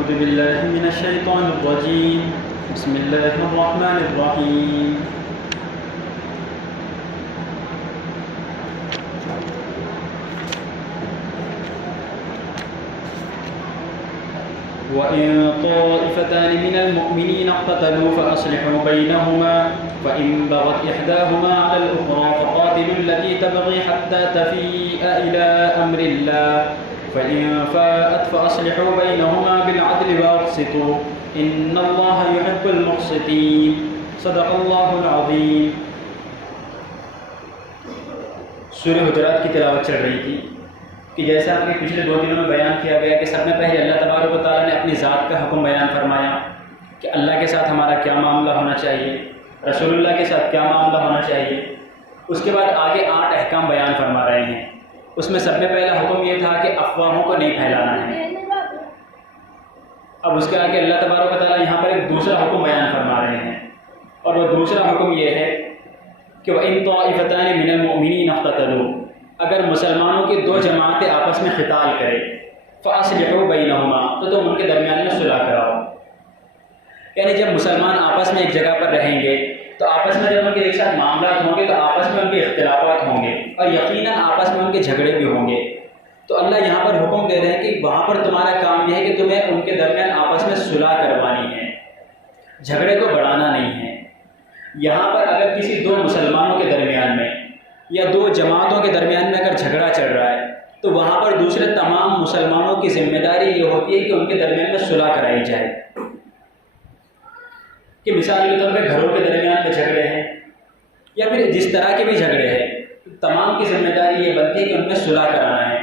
أعوذ بالله من الشيطان الرجيم بسم الله الرحمن الرحيم وإن طائفتان من المؤمنين اقتتلوا فأصلحوا بينهما فإن بغت إحداهما على الأخرى فقاتلوا التي تبغي حتى تفيء إلى أمر الله فإن فاءت فأصلحوا بينهما بالعدل وأقسطوا إن الله يحب المقسطين صدق اللہ العظیم۔ سورہ حجرات کی تلاوت چل رہی تھی کہ جیسا آپ کے پچھلے 2 دنوں میں بیان کیا گیا کہ سب میں پہلے اللہ تبارک و تعالیٰ نے اپنی ذات کا حکم بیان فرمایا کہ اللہ کے ساتھ ہمارا کیا معاملہ ہونا چاہیے، رسول اللہ کے ساتھ کیا معاملہ ہونا چاہیے۔ اس کے بعد آگے 8 احکام بیان فرما رہے ہیں۔ اس میں سب میں پہلا حکم یہ تھا کہ افواہوں کو نہیں پھیلانا ہے۔ اب اس کے آگے اللہ تبارک و تعالیٰ یہاں پر ایک دوسرا حکم بیان فرما رہے ہیں، اور وہ دوسرا حکم یہ ہے کہ وَإِن طَائِفَتَانِ مِنَ الْمُؤْمِنِينَ اقْتَتَلُوا، اگر مسلمانوں کی 2 جماعتیں آپس میں قتال کرے فَأَصْلِحُوا بَيْنَهُمَا، تو تم ان کے درمیان میں صلح کراؤ۔ یعنی جب مسلمان آپس میں ایک جگہ پر رہیں گے تو آپس میں جب ان کے ایک ساتھ معاملات ہوں گے تو آپس میں ان کے اختلافات ہوں گے، اور یقیناً آپس میں ان کے جھگڑے بھی ہوں گے۔ تو اللہ یہاں پر حکم دے رہے ہیں کہ وہاں پر تمہارا کام یہ ہے کہ تمہیں ان کے درمیان آپس میں صلح کروانی ہے، جھگڑے کو بڑھانا نہیں ہے۔ یہاں پر اگر کسی 2 مسلمانوں کے درمیان میں یا 2 جماعتوں کے درمیان میں اگر جھگڑا چل رہا ہے تو وہاں پر دوسرے تمام مسلمانوں کی ذمہ داری یہ ہوتی ہے کہ ان کے درمیان میں صلح کرائی جائے۔ کہ مثال کے طور پہ گھروں کے درمیان میں جھگڑے ہیں یا پھر جس طرح کے بھی جھگڑے ہیں، تمام کی ذمہ داری یہ بنتی ہے کہ ان میں صلح کرانا ہے۔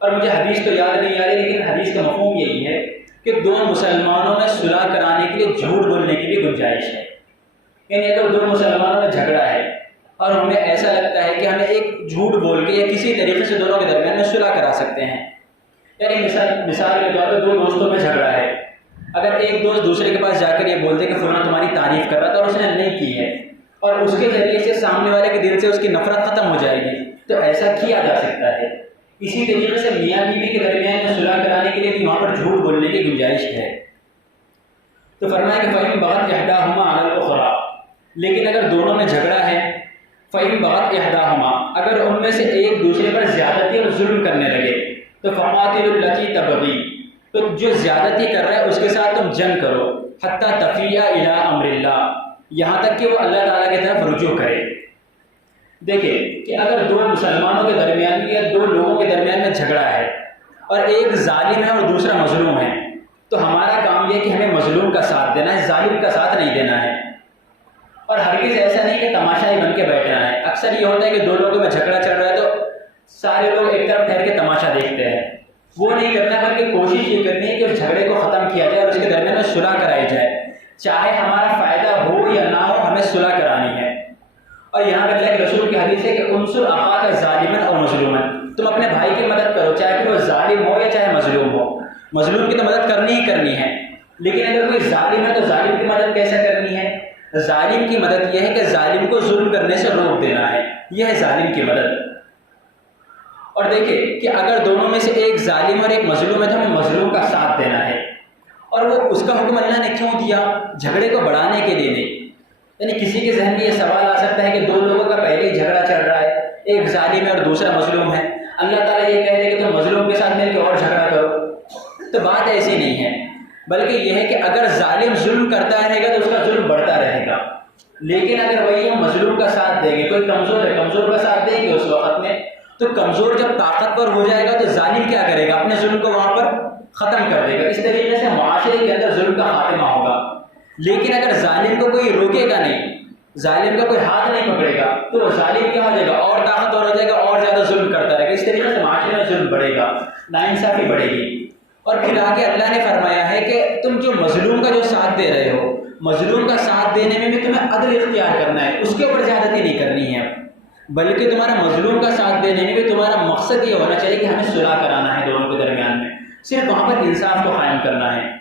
اور مجھے حدیث تو یاد نہیں آ رہی، لیکن حدیث کا مفہوم یہی ہے کہ 2 مسلمانوں میں صلح کرانے کے لیے جھوٹ بولنے کی بھی گنجائش ہے۔ یعنی اگر 2 مسلمانوں میں جھگڑا ہے اور ہمیں ایسا لگتا ہے کہ ہمیں ایک جھوٹ بول کے یا کسی طریقے سے دونوں کے درمیان میں صلح کرا سکتے ہیں، یعنی مثال کے طور پہ 2 دوستوں میں جھگڑا ہے، اگر ایک دوست دوسرے کے پاس جا کر یہ بولتے کہ فلاں تمہاری تعریف کر رہا تھا اور اس نے نہیں کی ہے، اور اس کے ذریعے سے سامنے والے کے دل سے اس کی نفرت ختم ہو جائے گی، تو ایسا کیا جا سکتا ہے۔ اسی طریقے سے میاں بیوی کے درمیان میں صلح کرانے کے لیے بھی وہاں پر جھوٹ بولنے کی گنجائش ہے۔ تو فرمایا کہ فَإِن بَغَتْ إِحْدَاهُمَا عَلَى الْأُخْرَى، لیکن اگر دونوں میں جھگڑا ہے، فَإِن بَغَتْ إِحْدَاهُمَا، اگر ان میں سے ایک دوسرے پر زیادتی اور ظلم کرنے لگے تو فَقَاتِلُوا الَّتِي تَبْغِي، تو جو زیادتی کر رہا ہے اس کے ساتھ تم جنگ کرو، حَتَّى تَفِيَّ إِلَىٰ أَمْرِ اللَّهِ، یہاں تک کہ وہ اللہ تعالیٰ کی طرف رجوع کرے۔ دیکھیں کہ اگر 2 مسلمانوں کے درمیان میں یا 2 لوگوں کے درمیان میں جھگڑا ہے اور ایک ظالم ہے اور دوسرا مظلوم ہے، تو ہمارا کام یہ کہ ہمیں مظلوم کا ساتھ دینا ہے، ظالم کا ساتھ نہیں دینا ہے۔ اور ہرگز ایسا نہیں کہ تماشائی بن کے بیٹھنا ہے۔ اکثر یہ ہوتا ہے کہ 2 لوگوں میں جھگڑا چل رہا ہے تو سارے لوگ ایک طرف ٹھہر کے تماشا دیکھتے ہیں، وہ نہیں کرنا، بلکہ کوشش یہ کرنی ہے کہ اس جھگڑے کو ختم کیا جائے اور اس کے درمیان میں صلح کرائی جائے، چاہے ہمارا فائدہ ہو یا نہ ہو، ہمیں صلح کرانی ہے۔ اور یہاں پہ اللہ کے رسول کی حدیث ہے کہ انصر اخاک ظالما او مظلوما، تم اپنے بھائی کی مدد کرو، چاہے کہ وہ ظالم ہو یا چاہے مظلوم ہو۔ مظلوم کی تو مدد کرنی ہی کرنی ہے، لیکن اگر کوئی ظالم ہے تو ظالم کی مدد کیسے کرنی ہے؟ ظالم کی مدد یہ ہے کہ ظالم کو ظلم کرنے سے روک دینا ہے، یہ ہے ظالم کی مدد۔ اور دیکھیں کہ اگر دونوں میں سے ایک ظالم اور ایک مظلوم ہے تو ہمیں مظلوم کا ساتھ دینا ہے، اور وہ اس کا حکم اللہ نے کیوں دیا؟ جھگڑے کو بڑھانے کے لیے نہیں۔ یعنی کسی کے ذہن میں یہ سوال آ سکتا ہے کہ 2 لوگوں کا پہلے ہی جھگڑا چل رہا ہے، ایک ظالم ہے اور دوسرا مظلوم ہے، اللہ تعالیٰ یہ کہہ رہے کہ تم مظلوم کے ساتھ مل کے اور جھگڑا کرو، تو بات ایسی نہیں ہے، بلکہ یہ ہے کہ اگر ظالم ظلم کرتا رہے گا تو اس کا ظلم بڑھتا رہے گا، لیکن اگر وہی ہم مظلوم کا ساتھ دیں گے، کوئی کمزور ہے کمزور کا ساتھ دیں گے اس وقت میں، تو کمزور جب طاقتور ہو جائے گا تو ظالم کیا کرے گا؟ اپنے ظلم کو وہاں پر ختم کر دے گا۔ اس طریقے سے معاشرے کے اندر ظلم کا خاتمہ ہوگا۔ لیکن اگر ظالم کو کوئی روکے گا نہیں، ظالم کا کوئی ہاتھ نہیں پکڑے گا، تو وہ ظالم کیا ہو جائے گا؟ اور طاقتور ہو جائے گا، اور زیادہ ظلم کرتا رہے گا۔ اس طریقے سے معاشرے میں ظلم بڑھے گا، ناانصافی بڑھے گی۔ اور پھر آگے اللہ نے فرمایا ہے کہ تم جو مظلوم کا جو ساتھ دے رہے ہو، مظلوم کا ساتھ دینے میں بھی تمہیں عدل اختیار کرنا ہے، اس کے اوپر زیادتی نہیں کرنی ہے، بلکہ تمہارا مظلوم کا ساتھ دینے میں بھی تمہارا مقصد یہ ہونا چاہیے کہ ہمیں صلح کرانا ہے دونوں کے درمیان میں، صرف وہاں پر انصاف کو قائم کرنا ہے۔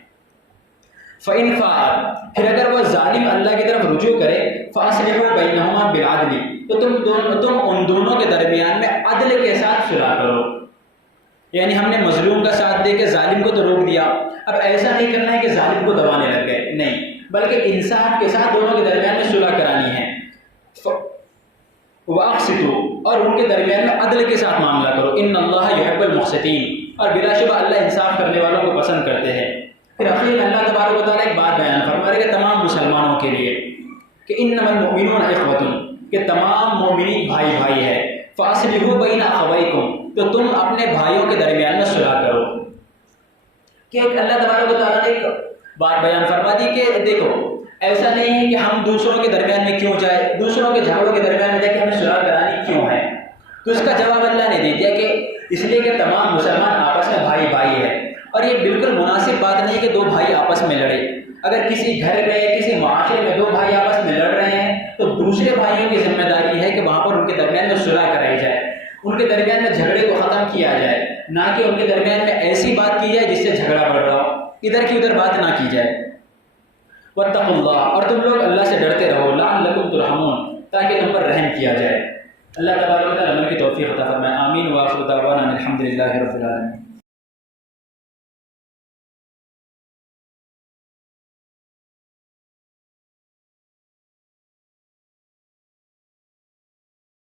فَإِن فَاءَتْ، پھر اگر وہ ظالم اللہ کی طرف رجوع کرے، فَأَصْلِحُوا بَيْنَهُمَا بِالْعَدْلِ، تو تم ان دونوں کے درمیان میں عدل کے ساتھ صلح کرو۔ یعنی ہم نے مظلوم کا ساتھ دے کے ظالم کو تو روک دیا، اب ایسا نہیں کرنا ہے کہ ظالم کو دبانے لگ گئے، نہیں، بلکہ انصاف کے ساتھ دونوں کے درمیان میں صلح کرانی ہے۔ وَأَقْسِطُوا، اور ان کے درمیان میں عدل کے ساتھ معاملہ کرو، ان اللہ یحب المقسطین، اور بلا شبہ اللہ انصاف کرنے والوں کو پسند کرتے ہیں۔ پھر اخیر میں اللہ تبارک و تعالیٰ ایک بات بیان فرما رہے کہ تمام مسلمانوں کے لیے کہ انما المؤمنون اخوۃ، کہ تمام مومنین بھائی بھائی ہے، فاصلحوا بین اخویکم، تو تم اپنے بھائیوں کے درمیان میں صلح کرو۔ کہ ایک اللہ تبارک و تعالیٰ نے ایک بات بیان فرما دی کہ دیکھو ایسا نہیں ہے کہ ہم دوسروں کے درمیان میں کیوں جائے، دوسروں کے جھگڑوں کے درمیان میں جا کے ہمیں صلح کرانی کیوں ہے؟ تو اس کا جواب اللہ نے دے دیا کہ اس لیے کہ تمام مسلمان آپس میں بھائی بھائی ہے، اور یہ بالکل مناسب بات نہیں کہ دو بھائی آپس میں لڑے۔ اگر کسی گھر میں کسی معاشرے میں دو بھائی آپس میں لڑ رہے ہیں تو دوسرے بھائیوں کی ذمہ داری ہے کہ وہاں پر ان کے درمیان میں صلح کرائی جائے، ان کے درمیان میں جھگڑے کو ختم کیا جائے، نہ کہ ان کے درمیان میں ایسی بات کی جائے جس سے جھگڑا بڑھ رہا ہو، ادھر کی ادھر بات نہ کی جائے۔ واتقوا اللہ، اور تم لوگ اللہ سے ڈرتے رہو، لعلکم ترحمون، تاکہ تم پر رحم کیا جائے۔ اللہ تبارک و تعالیٰ عمل کی توفیق عطا فرمائے، آمین۔ وآخر دعوانا الحمد للہ رب العالمین۔